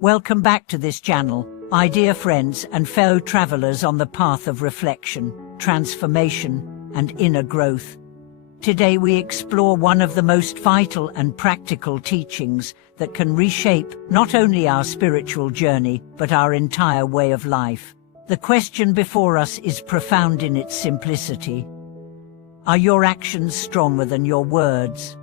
Welcome back to this channel, my dear friends and fellow travelers on the path of reflection, transformation, and inner growth. Today we explore one of the most vital and practical teachings that can reshape not only our spiritual journey, but our entire way of life. The question before us is profound in its simplicity. Are your actions stronger than your words?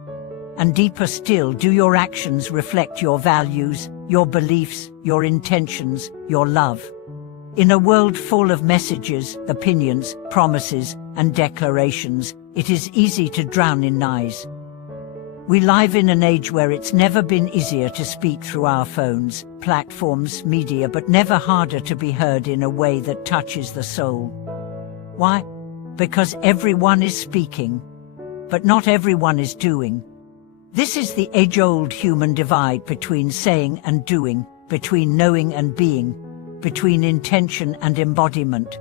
And deeper still, do your actions reflect your values, your beliefs, your intentions, your love? In a world full of messages, opinions, promises, and declarations, it is easy to drown in noise. We live in an age where it's never been easier to speak through our phones, platforms, media, but never harder to be heard in a way that touches the soul. Why? Because everyone is speaking, but not everyone is doing. This is the age-old human divide between saying and doing, between knowing and being, between intention and embodiment.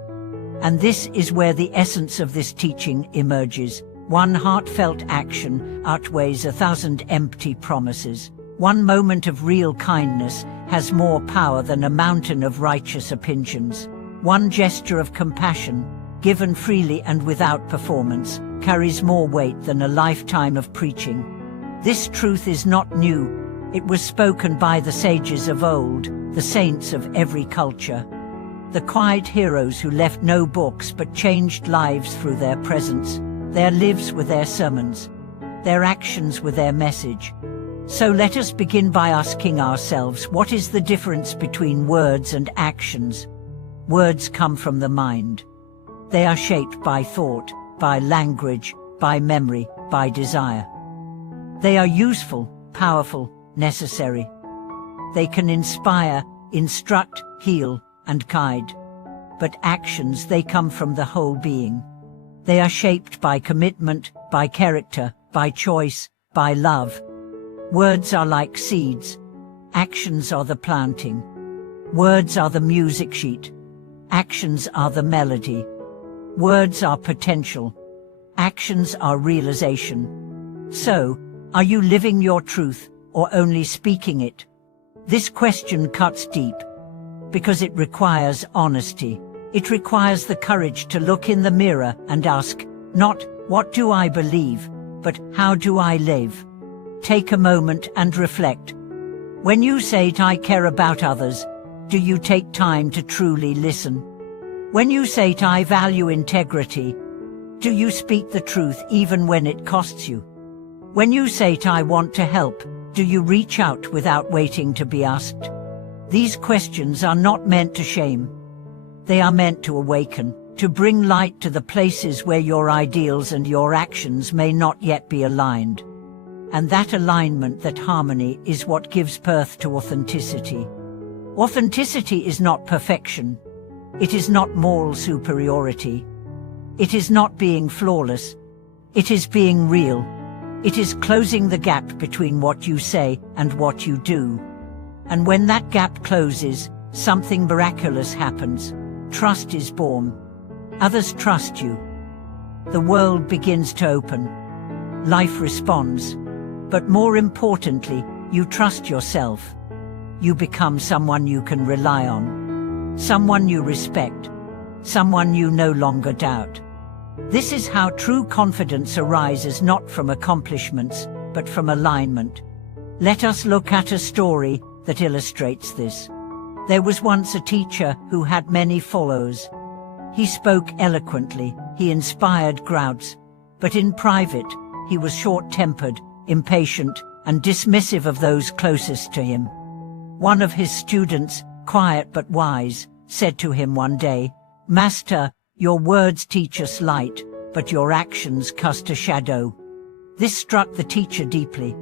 And this is where the essence of this teaching emerges. One heartfelt action outweighs 1,000 empty promises. One moment of real kindness has more power than a mountain of righteous opinions. One gesture of compassion, given freely and without performance, carries more weight than a lifetime of preaching. This truth is not new. It was spoken by the sages of old, the saints of every culture. The quiet heroes who left no books but changed lives through their presence. Their lives were their sermons. Their actions were their message. So let us begin by asking ourselves, what is the difference between words and actions? Words come from the mind. They are shaped by thought, by language, by memory, by desire. They are useful, powerful, necessary. They can inspire, instruct, heal, and guide. But actions, they come from the whole being. They are shaped by commitment, by character, by choice, by love. Words are like seeds. Actions are the planting. Words are the music sheet. Actions are the melody. Words are potential. Actions are realization. So, are you living your truth, or only speaking it? This question cuts deep, because it requires honesty. It requires the courage to look in the mirror and ask, not, what do I believe, but how do I live? Take a moment and reflect. When you say, I care about others, do you take time to truly listen? When you say, I value integrity, do you speak the truth even when it costs you? When you say, I want to help, do you reach out without waiting to be asked? These questions are not meant to shame. They are meant to awaken, to bring light to the places where your ideals and your actions may not yet be aligned. And that alignment, that harmony, is what gives birth to authenticity. Authenticity is not perfection. It is not moral superiority. It is not being flawless. It is being real. It is closing the gap between what you say and what you do. And when that gap closes, something miraculous happens. Trust is born. Others trust you. The world begins to open. Life responds. But more importantly, you trust yourself. You become someone you can rely on. Someone you respect. Someone you no longer doubt. This is how true confidence arises, not from accomplishments, but from alignment. Let us look at a story that illustrates this. There was once a teacher who had many followers. He spoke eloquently, he inspired crowds, but in private, he was short-tempered, impatient, and dismissive of those closest to him. One of his students, quiet but wise, said to him one day, "Master, your words teach us light, but your actions cast a shadow." This struck the teacher deeply.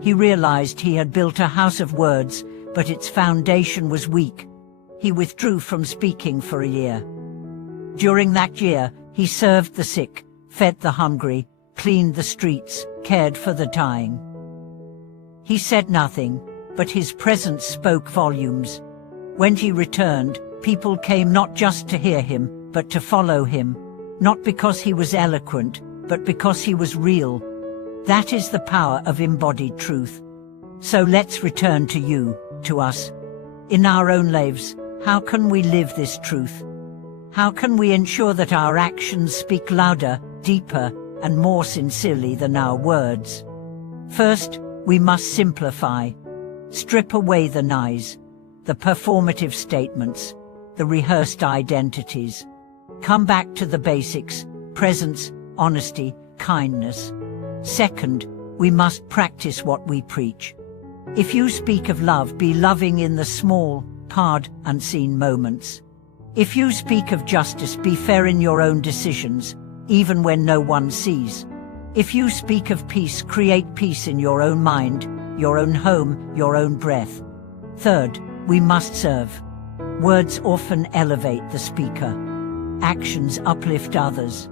He realized he had built a house of words, but its foundation was weak. He withdrew from speaking for a year. During that year, he served the sick, fed the hungry, cleaned the streets, cared for the dying. He said nothing, but his presence spoke volumes. When he returned, people came not just to hear him, but to follow him, not because he was eloquent, but because he was real. That is the power of embodied truth. So let's return to you, to us. In our own lives, how can we live this truth? How can we ensure that our actions speak louder, deeper, and more sincerely than our words? First, we must simplify. Strip away the noise, the performative statements, the rehearsed identities. Come back to the basics: presence, honesty, kindness. Second, we must practice what we preach. If you speak of love, be loving in the small, hard, unseen moments. If you speak of justice, be fair in your own decisions, even when no one sees. If you speak of peace, create peace in your own mind, your own home, your own breath. Third, we must serve. Words often elevate the speaker. Actions uplift others.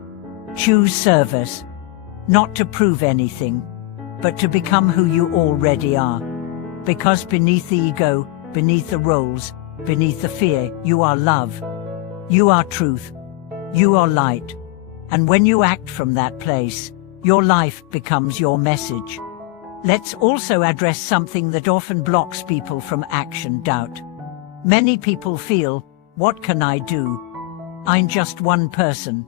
Choose service, not to prove anything, but to become who you already are. Because beneath the ego, beneath the roles, beneath the fear, you are love. You are truth. You are light. And when you act from that place, your life becomes your message. Let's also address something that often blocks people from action: doubt. Many people feel, what can I do? I'm just one person.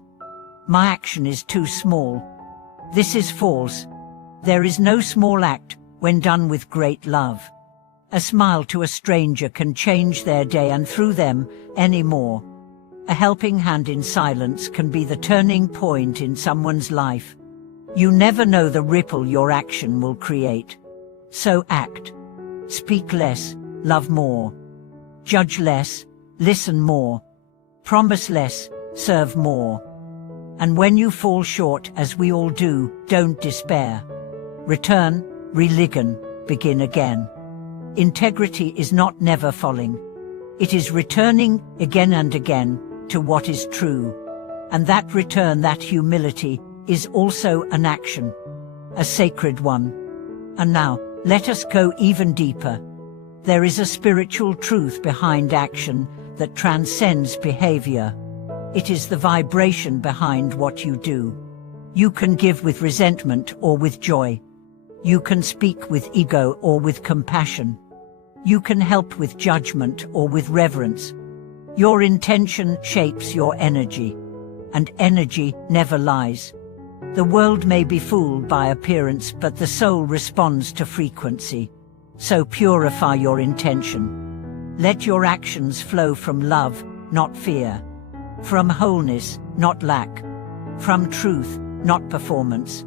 My action is too small. This is false. There is no small act when done with great love. A smile to a stranger can change their day, and through them, any more. A helping hand in silence can be the turning point in someone's life. You never know the ripple your action will create. So act. Speak less, love more. Judge less, listen more. Promise less, serve more. And when you fall short, as we all do, don't despair. Return, religion, begin again. Integrity is not never falling. It is returning again and again to what is true. And that return, that humility, is also an action, a sacred one. And now, let us go even deeper. There is a spiritual truth behind action that transcends behavior. It is the vibration behind what you do. You can give with resentment or with joy. You can speak with ego or with compassion. You can help with judgment or with reverence. Your intention shapes your energy, and energy never lies. The world may be fooled by appearance, but the soul responds to frequency. So purify your intention. Let your actions flow from love, not fear. From wholeness, not lack. From truth, not performance.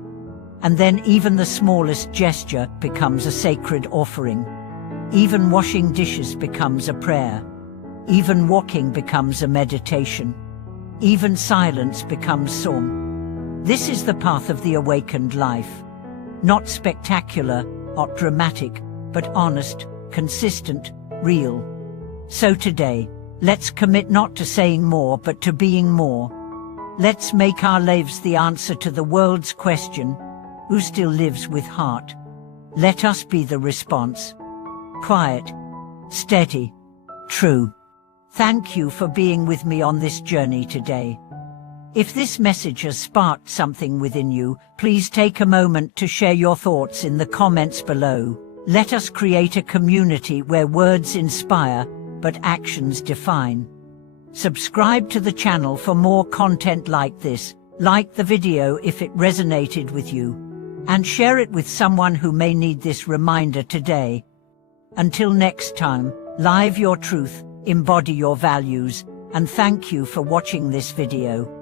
And then even the smallest gesture becomes a sacred offering. Even washing dishes becomes a prayer. Even walking becomes a meditation. Even silence becomes song. This is the path of the awakened life. Not spectacular, not dramatic, but honest, consistent, real. So today, let's commit not to saying more, but to being more. Let's make our lives the answer to the world's question, who still lives with heart? Let us be the response. Quiet, steady, true. Thank you for being with me on this journey today. If this message has sparked something within you, please take a moment to share your thoughts in the comments below. Let us create a community where words inspire, but actions define. Subscribe to the channel for more content like this, like the video if it resonated with you, and share it with someone who may need this reminder today. Until next time, live your truth, embody your values, and thank you for watching this video.